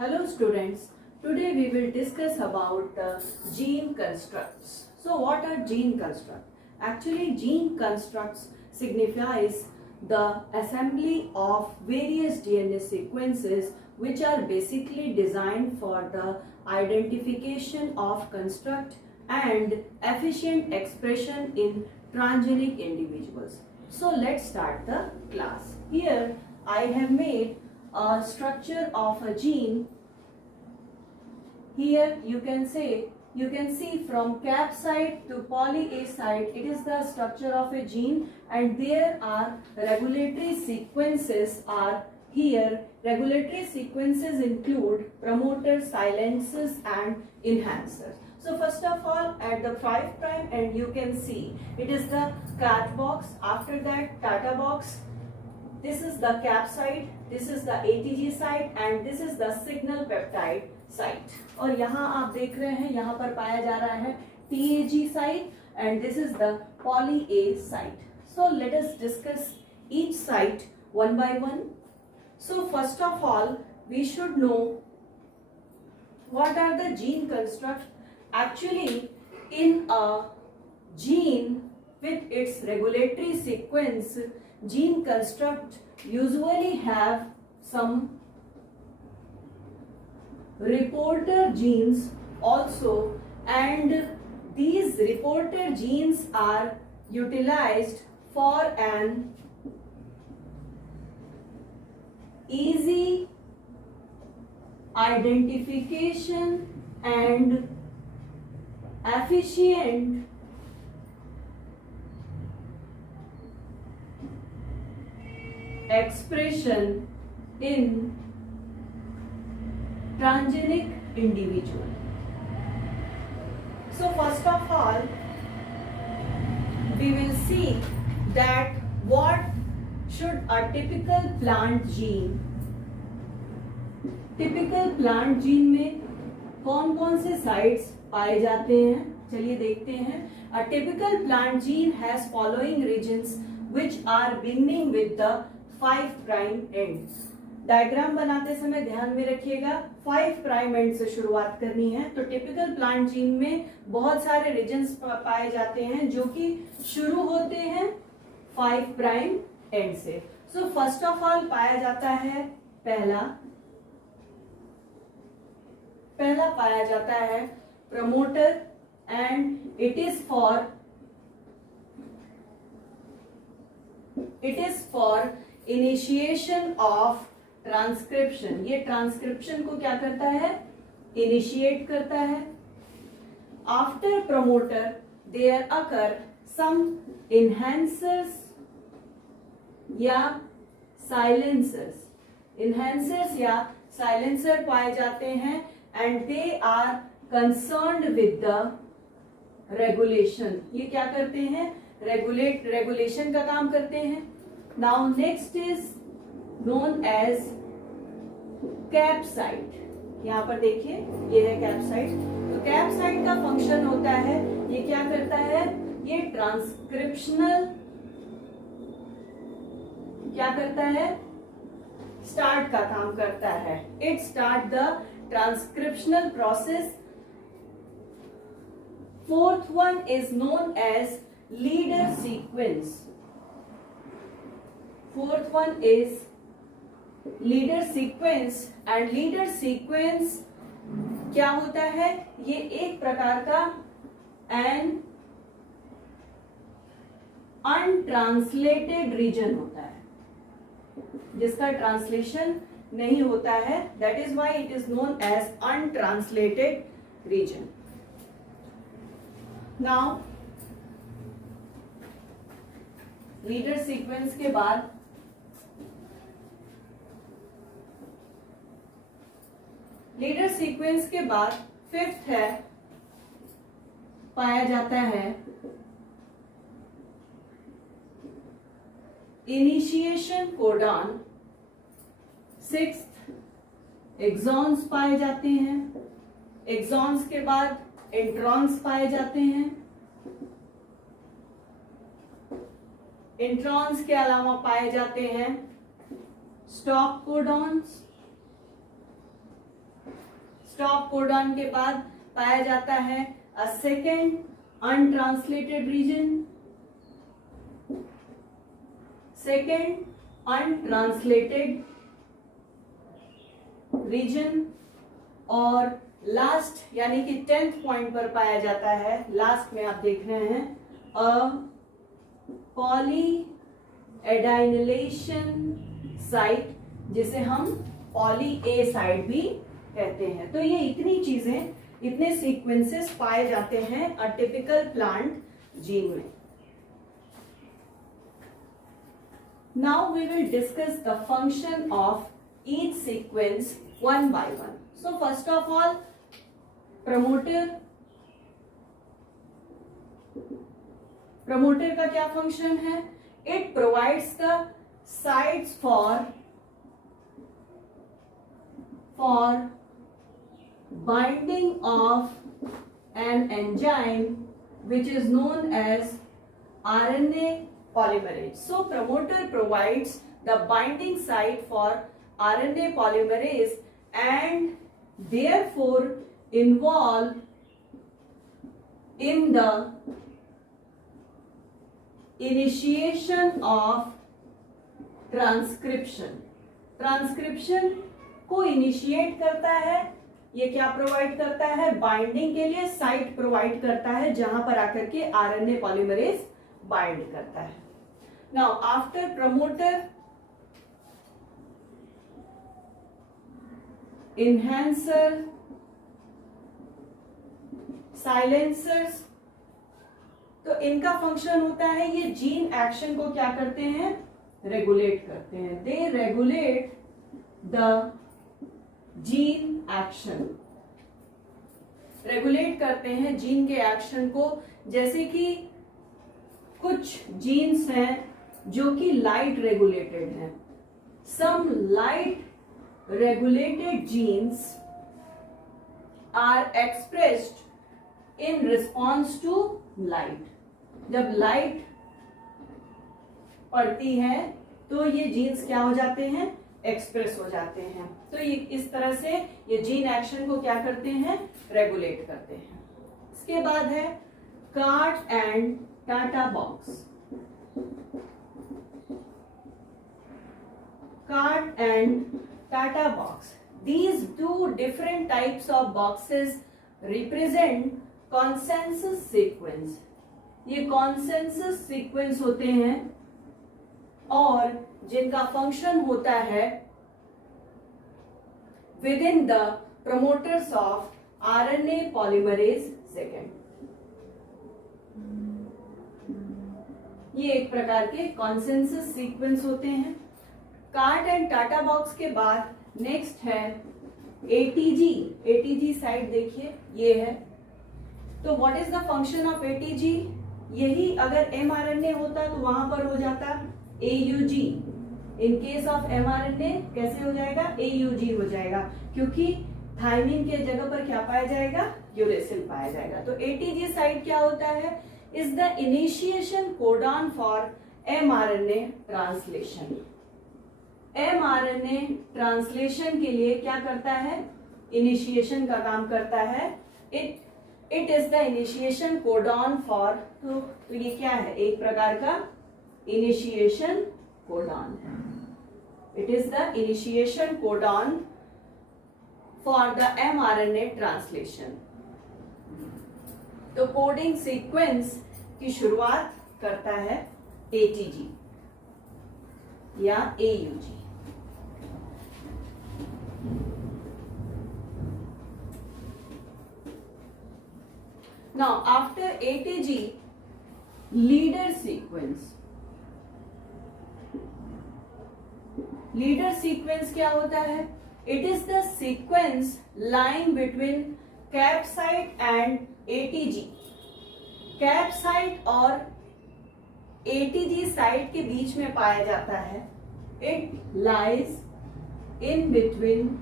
Hello students, today we will discuss about gene constructs. So what are gene constructs? Actually gene constructs signifies the assembly of various DNA sequences which are basically designed for the identification of construct and efficient expression in transgenic individuals. So let's start the class. Here I have made a structure of a gene. Here you can see from cap site to poly A site, it is the structure of a gene, and there are regulatory sequences are here. Regulatory sequences include promoters, silencers and enhancers. So first of all, at the 5' end you can see it is the cat box, after that Tata box. This is the cap site, this is the ATG site and this is the signal peptide site. और यहाँ आप देख रहे हैं यहाँ पर पाया जा रहा है TAG site and this is the poly A site. So let us discuss each site one by one. So first of all, we should know what are the gene constructs. Actually, in a gene with its regulatory sequence, gene construct usually have some reporter genes also, and these reporter genes are utilized for an easy identification and efficient expression in transgenic individual. So first of all, we will see that what should a typical plant gene में कौन कौन से sites पाए जाते हैं, चलिए देखते हैं. A typical plant gene has following regions which are beginning with the 5' end. Diagram बनाते समय ध्यान में रखिएगा 5' एंड से शुरुआत करनी है. तो टिपिकल प्लांट जीन में बहुत सारे रीजन्स पाए जाते हैं जो कि शुरू होते हैं 5' एंड से. सो फर्स्ट ऑफ ऑल पाया जाता है पहला पाया जाता है promoter and it is for initiation of transcription. ये ट्रांसक्रिप्शन को क्या करता है, इनिशिएट करता है. After promoter there occur some enhancers या साइलेंसर्स. इनहैंसर्स या साइलेंसर पाए जाते हैं and they are concerned with the regulation. ये क्या करते हैं, रेगुलेशन का काम करते हैं. Now next is known as cap site. यहाँ पर देखिए ये है कैपसाइट. तो कैपसाइट का फंक्शन होता है, ये क्या करता है, ये ट्रांसक्रिप्शनल क्या करता है, स्टार्ट का काम करता है. It start the transcriptional process. Fourth one is known as leader sequence. Fourth one is leader sequence and leader sequence क्या होता है, ये एक प्रकार का एन अनट्रांसलेटेड रीजन होता है जिसका ट्रांसलेशन नहीं होता है. That is why it is known as untranslated region. Now leader sequence के बाद फिफ्थ है पाया जाता है इनिशिएशन कोडॉन. सिक्स्थ एक्सॉन्स पाए जाते हैं. एक्सॉन्स के बाद इंट्रॉन्स पाए जाते हैं. इंट्रॉन्स के अलावा पाए जाते हैं स्टॉप कोडॉन्स स्टॉप कोडॉन के बाद पाया जाता है a second untranslated region, second untranslated region, और लास्ट यानी कि 10th पॉइंट पर पाया जाता है, लास्ट में आप देख रहे हैं, अ पॉली एडाइनिलेशन साइट, जिसे हम पॉली ए साइट भी कहते हैं। तो ये इतनी चीजें, इतने सीक्वेंसेस पाए जाते हैं अ टिपिकल प्लांट जीन में। Now we will discuss the function of each sequence one by one. So first of all, promoter का क्या फंक्शन है? It provides the sites for binding of an enzyme which is known as RNA polymerase. So promoter provides the binding site for RNA polymerase and therefore involved in the initiation of transcription को initiate करता है। ये क्या provide करता है? Binding के लिए site provide करता है जहां पर आकर के आरएनए पॉलीमरेज बाइंड करता है। Now after promoter, enhancer, silencers, तो इनका फंक्शन होता है, ये जीन एक्शन को क्या करते हैं? रेगुलेट करते हैं। They regulate the gene action, regulate करते हैं जीन के एक्शन को। जैसे कि कुछ जीन्स हैं जो कि लाइट रेगुलेटेड हैं। Some light regulated genes are expressed in response to light. जब लाइट पड़ती है तो ये जीन्स क्या हो जाते हैं? एक्सप्रेस हो जाते हैं। तो ये इस तरह से ये जीन एक्शन को क्या करते हैं? रेगुलेट करते हैं। इसके बाद है cart and TATA box. Cart and Tata box. These two different types of boxes represent consensus sequence. ये consensus sequence होते हैं और जिनका फंक्शन होता है within the promoters of RNA polymerase second. ये एक प्रकार के consensus sequence होते हैं। कार्ट एंड टाटा बॉक्स के बाद नेक्स्ट है एटीजी। एटीजी साइट देखिए, ये है। तो what is the function of ATG? यही अगर एमआरएनए होता तो वहां पर हो जाता AUG. In case of mRNA कैसे हो जाएगा? एयूजी हो जाएगा, क्योंकि थायमिन के जगह पर क्या पाया जाएगा? यूरेसिल पाया जाएगा। तो एटीजी साइट क्या होता है? Is the initiation codon for mRNA translation. MRNA translation के लिए क्या करता है? इनिशिएशन का काम करता है। It is the initiation codon for, तो ये क्या है? एक प्रकार का इनिशिएशन कोडॉन है। It is the initiation codon for the mRNA translation. तो कोडिंग सीक्वेंस की शुरुआत करता है एटीजी या AUG. Now after ATG, leader sequence. Leader sequence क्या होता है? It is the sequence lying between cap site and ATG. Cap site और ATG साइट के बीच में पाया जाता है। It lies in between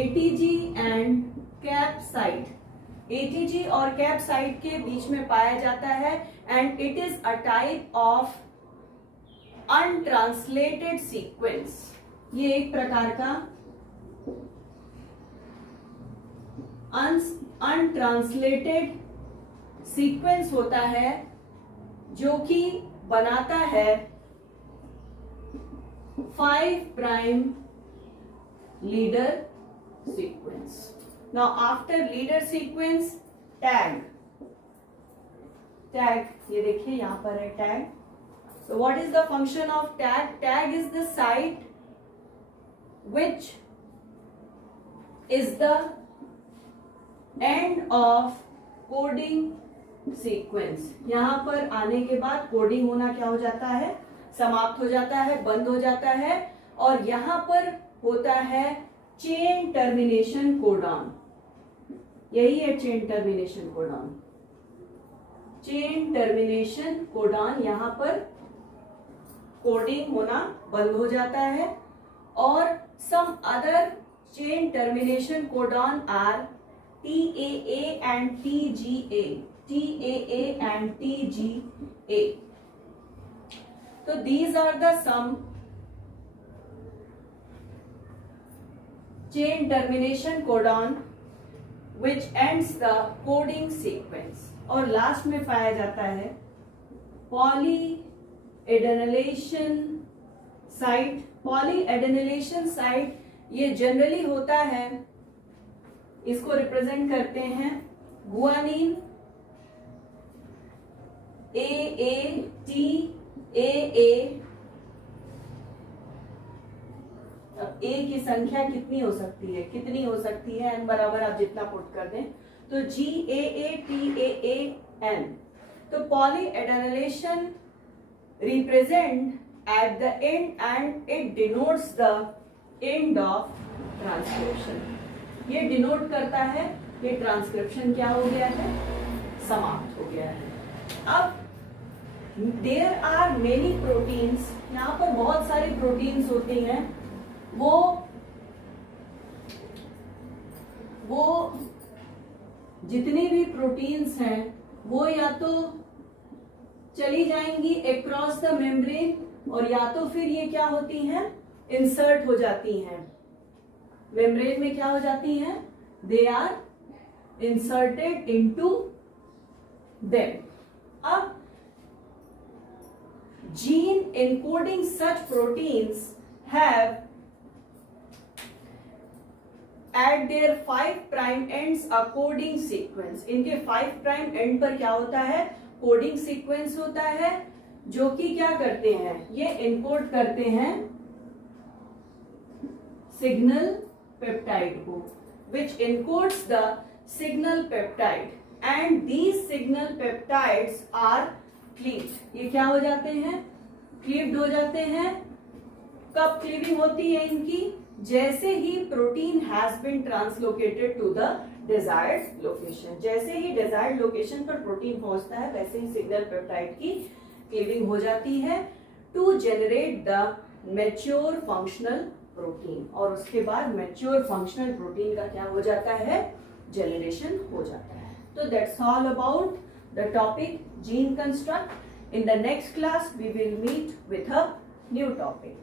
ATG and cap site. ATG और कैप साइट के बीच में पाया जाता है and it is a type of untranslated sequence. ये एक प्रकार का अनट्रांसलेटेड सीक्वेंस होता है जो कि बनाता है 5 prime leader sequence. Now after leader sequence tag. ये देखिए यहां पर है tag. So what is the function of tag? Tag is the site which is the end of coding sequence. यहां पर आने के बाद कोडिंग होना क्या हो जाता है, समाप्त हो जाता है, बंद हो जाता है. और यहां पर होता है चेन टर्मिनेशन कोडॉन. यही है chain termination codon. Chain termination codon यहां पर कोडिंग होना बंद हो जाता है. और some other chain termination codon are TAA and TGA. TAA and TGA. So these are the some chain termination codon which ends the coding sequence. और last में पाया जाता है पॉलीएडेनिलेशन साइट. पॉलीएडेनिलेशन साइट ये जनरली होता है, इसको represent करते हैं गुआनिन AATAA. अब A की संख्या कितनी हो सकती है, n बराबर आप जितना पुट कर दें तो GAATAAN. तो polyadenylation represent at the end and it denotes the end of transcription. ये डिनोट करता है कि ट्रांसक्रिप्शन क्या हो गया है, समाप्त हो गया है. अब देयर आर मेनी प्रोटीन्स. यहाँ पर बहुत सारी प्रोटीन्स होती हैं. वो जितनी भी प्रोटीन्स हैं वो या तो चली जाएंगी अक्रॉस द मेम्ब्रेन और या तो फिर ये क्या होती हैं, इंसर्ट हो जाती हैं मेम्ब्रेन में. क्या हो जाती हैं, they are inserted into them. अब gene encoding such proteins have at their 5 prime ends a coding sequence. इनके 5 प्राइम एंड पर क्या होता है, कोडिंग सीक्वेंस होता है जो कि क्या करते हैं, ये इनकोड करते हैं सिग्नल पेप्टाइड को, which encodes the signal peptide and these signal peptides are cleaved. ये क्या हो जाते हैं, क्लीव्ड हो जाते हैं. कब क्लीविंग होती है इनकी, जैसे ही protein has been translocated to the desired location. जैसे ही डिजायर्ड लोकेशन पर प्रोटीन पहुंचता है वैसे ही सिग्नल पेप्टाइड की क्लीविंग हो जाती है to generate the mature functional protein. और उसके बाद मैच्योर फंक्शनल प्रोटीन का क्या हो जाता है, जनरेशन हो जाता है. तो that's all about the topic gene construct. In the next class we will meet with a new topic.